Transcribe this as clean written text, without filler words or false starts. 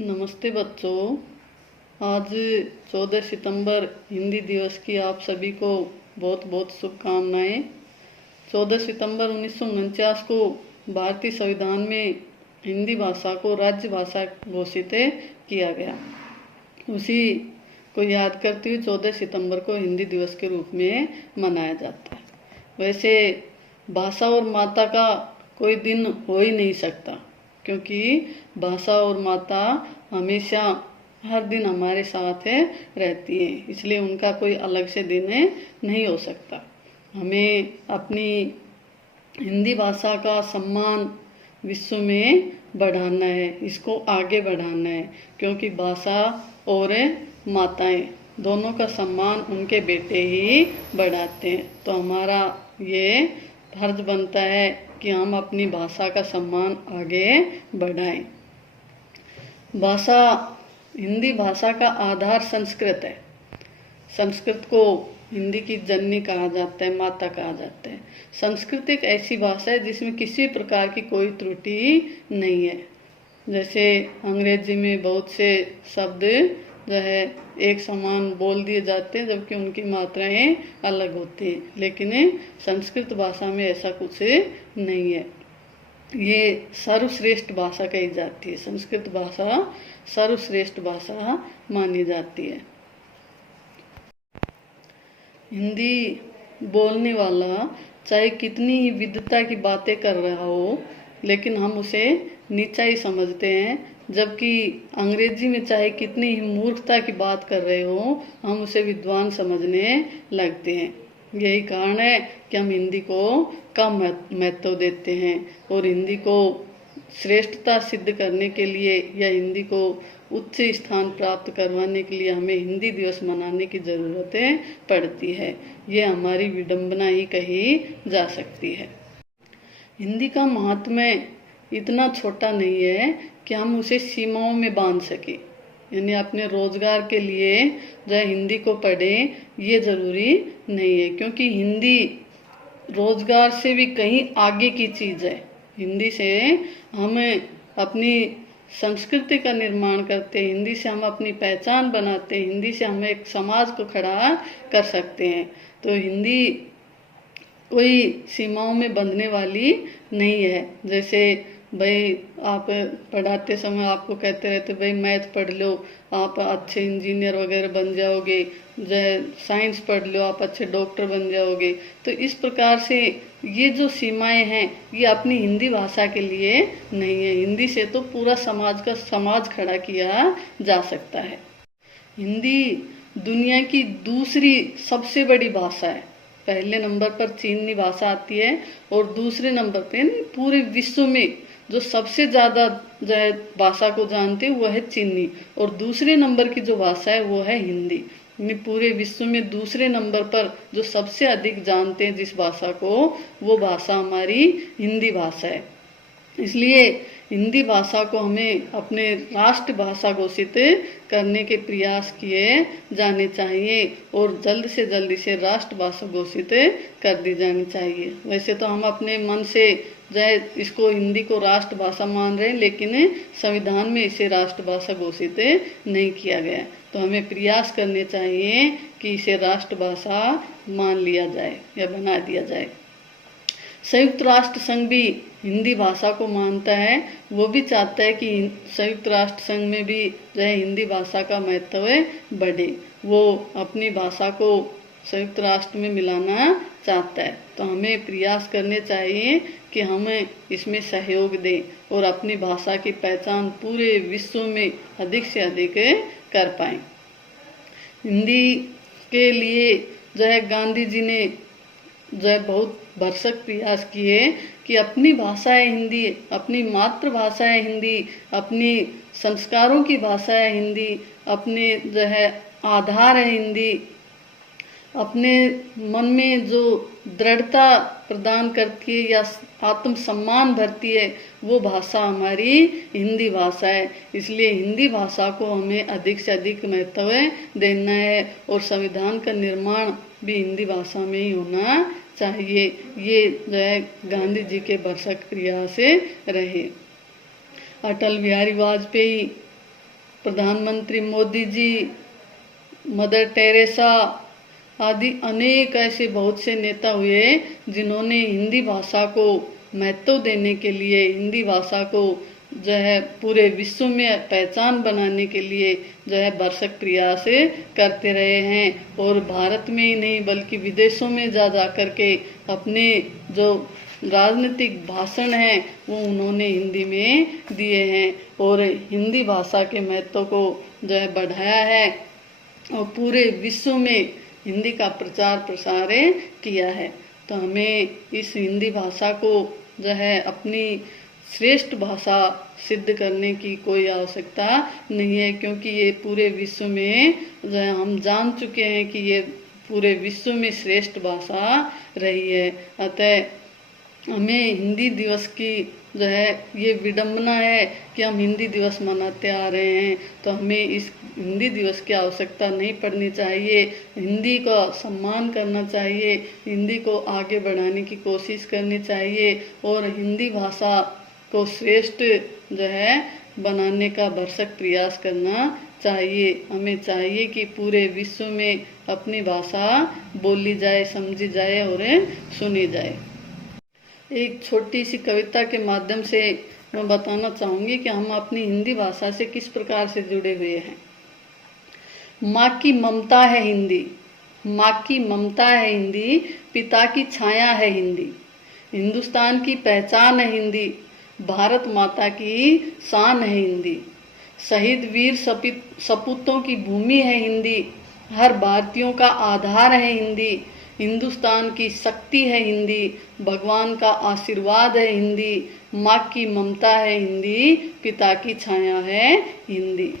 नमस्ते बच्चों। आज 14 सितंबर हिंदी दिवस की आप सभी को बहुत बहुत शुभकामनाएं। 14 सितंबर 1949 को भारतीय संविधान में हिंदी भाषा को राज्य भाषा घोषित किया गया। उसी को याद करते हुए 14 सितंबर को हिंदी दिवस के रूप में मनाया जाता है। वैसे भाषा और माता का कोई दिन हो ही नहीं सकता, क्योंकि भाषा और माता हमेशा हर दिन हमारे साथ रहती है, इसलिए उनका कोई अलग से दिन नहीं हो सकता। हमें अपनी हिंदी भाषा का सम्मान विश्व में बढ़ाना है, इसको आगे बढ़ाना है, क्योंकि भाषा और माताएं दोनों का सम्मान उनके बेटे ही बढ़ाते हैं। तो हमारा ये फर्ज बनता है कि हम अपनी भाषा का सम्मान आगे बढ़ाएं। भाषा, हिंदी भाषा का आधार संस्कृत है। संस्कृत को हिंदी की जननी कहा जाता है, माता कहा जाता है। संस्कृत एक ऐसी भाषा है जिसमें किसी प्रकार की कोई त्रुटि नहीं है। जैसे अंग्रेजी में बहुत से शब्द जो है एक समान बोल दिए जाते हैं, जबकि उनकी मात्राएं अलग होती हैं, लेकिन संस्कृत भाषा में ऐसा कुछ नहीं है। ये सर्वश्रेष्ठ भाषा कही जाती है। संस्कृत भाषा सर्वश्रेष्ठ भाषा मानी जाती है। हिंदी बोलने वाला चाहे कितनी ही विद्वता की बातें कर रहा हो, लेकिन हम उसे नीचा ही समझते हैं, जबकि अंग्रेजी में चाहे कितनी ही मूर्खता की बात कर रहे हो, हम उसे विद्वान समझने लगते हैं। यही कारण है कि हम हिंदी को कम महत्व देते हैं, और हिंदी को श्रेष्ठता सिद्ध करने के लिए या हिंदी को उच्च स्थान प्राप्त करवाने के लिए हमें हिंदी दिवस मनाने की जरूरत पड़ती है। ये हमारी विडंबना ही कही जा सकती है। हिंदी का महात्म्य इतना छोटा नहीं है कि हम उसे सीमाओं में बांध सके, यानी अपने रोजगार के लिए जो हिंदी को पढ़ें ये जरूरी नहीं है, क्योंकि हिंदी रोजगार से भी कहीं आगे की चीज है। हिंदी से हम अपनी संस्कृति का निर्माण करते हैं, हिंदी से हम अपनी पहचान बनाते हैं, हिंदी से हम एक समाज को खड़ा कर सकते हैं। तो हिंदी कोई सीमाओं में बंधने वाली नहीं है। जैसे भाई आप पढ़ाते समय आपको कहते रहते भाई मैथ पढ़ लो, आप अच्छे इंजीनियर वगैरह बन जाओगे, साइंस पढ़ लो, आप अच्छे डॉक्टर बन जाओगे। तो इस प्रकार से ये जो सीमाएं हैं ये अपनी हिंदी भाषा के लिए नहीं है। हिंदी से तो पूरा समाज खड़ा किया जा सकता है। हिंदी दुनिया की दूसरी सबसे बड़ी भाषा है। पहले नंबर पर चीनी भाषा आती है, और दूसरे नंबर पे पूरे विश्व में जो सबसे ज्यादा भाषा को जानते हैं वो है चीनी, और दूसरे नंबर की जो भाषा है वो है हिंदी। पूरे विश्व में दूसरे नंबर पर जो सबसे अधिक जानते हैं जिस भाषा को, वो भाषा हमारी हिंदी भाषा है। इसलिए हिंदी भाषा को हमें अपने राष्ट्र भाषा घोषित करने के प्रयास किए जाने चाहिए, और जल्द से जल्द इसे राष्ट्र भाषा घोषित कर दी जानी चाहिए। वैसे तो हम अपने मन से इसको हिंदी को राष्ट्र भाषा मान रहे हैं, लेकिन संविधान में इसे राष्ट्र भाषा घोषित नहीं किया गया। तो हमें प्रयास करने चाहिए कि इसे राष्ट्र भाषा मान लिया जाए या बना दिया जाए। संयुक्त राष्ट्र संघ भी हिंदी भाषा को मानता है। वो भी चाहता है कि संयुक्त राष्ट्र संघ में भी जो है हिंदी भाषा का महत्व बढ़े। वो अपनी भाषा को संयुक्त राष्ट्र में मिलाना चाहता है। तो हमें प्रयास करने चाहिए कि हम इसमें सहयोग दें और अपनी भाषा की पहचान पूरे विश्व में अधिक से अधिक कर पाएं। हिंदी के लिए जो है गांधी जी ने जो है बहुत भरसक प्रयास किए कि अपनी भाषा है हिंदी, अपनी मातृभाषा है हिंदी, अपनी संस्कारों की भाषा है हिंदी, अपने जो है आधार है हिंदी, अपने मन में जो दृढ़ता प्रदान करती है या आत्मसम्मान भरती है, वो भाषा हमारी हिंदी भाषा है। इसलिए हिंदी भाषा को हमें अधिक से अधिक महत्व देना है, और संविधान का निर्माण भी हिंदी भाषा में ही होना चाहिए। ये जो है गांधी जी के भरसक प्रयास रहे। अटल बिहारी वाजपेयी प्रधानमंत्री मोदी जी, मदर टेरेसा आदि अनेक ऐसे बहुत से नेता हुए जिन्होंने हिंदी भाषा को महत्व देने के लिए, हिंदी भाषा को जो है पूरे विश्व में पहचान बनाने के लिए जो है भरसक प्रयास करते रहे हैं। और भारत में ही नहीं बल्कि विदेशों में जा करके अपने जो राजनीतिक भाषण हैं वो उन्होंने हिंदी में दिए हैं और हिंदी भाषा के महत्व को जो है बढ़ाया है और पूरे विश्व में हिंदी का प्रचार प्रसार किया है। तो हमें इस हिंदी भाषा को जो है अपनी श्रेष्ठ भाषा सिद्ध करने की कोई आवश्यकता नहीं है, क्योंकि ये पूरे विश्व में जो है हम जान चुके हैं कि ये पूरे विश्व में श्रेष्ठ भाषा रही है। अतः हमें हिंदी दिवस की जो है ये विडंबना है कि हम हिंदी दिवस मनाते आ रहे हैं, तो हमें इस हिंदी दिवस की आवश्यकता नहीं पड़नी चाहिए। हिंदी का सम्मान करना चाहिए, हिंदी को आगे बढ़ाने की कोशिश करनी चाहिए और हिंदी भाषा को श्रेष्ठ जो है बनाने का भरसक प्रयास करना चाहिए। हमें चाहिए कि पूरे विश्व में अपनी भाषा बोली जाए, समझी जाए और सुनी जाए। एक छोटी सी कविता के माध्यम से मैं बताना चाहूँगी कि हम अपनी हिंदी भाषा से किस प्रकार से जुड़े हुए हैं। माँ की ममता है हिंदी, माँ की ममता है हिंदी, पिता की छाया है हिंदी, हिंदुस्तान की पहचान है हिंदी, भारत माता की शान है हिंदी, शहीद वीर सपूतों की भूमि है हिंदी, हर भारतीयों का आधार है हिंदी, हिंदुस्तान की शक्ति है हिंदी, भगवान का आशीर्वाद है हिंदी, माँ की ममता है हिंदी, पिता की छाया है हिंदी।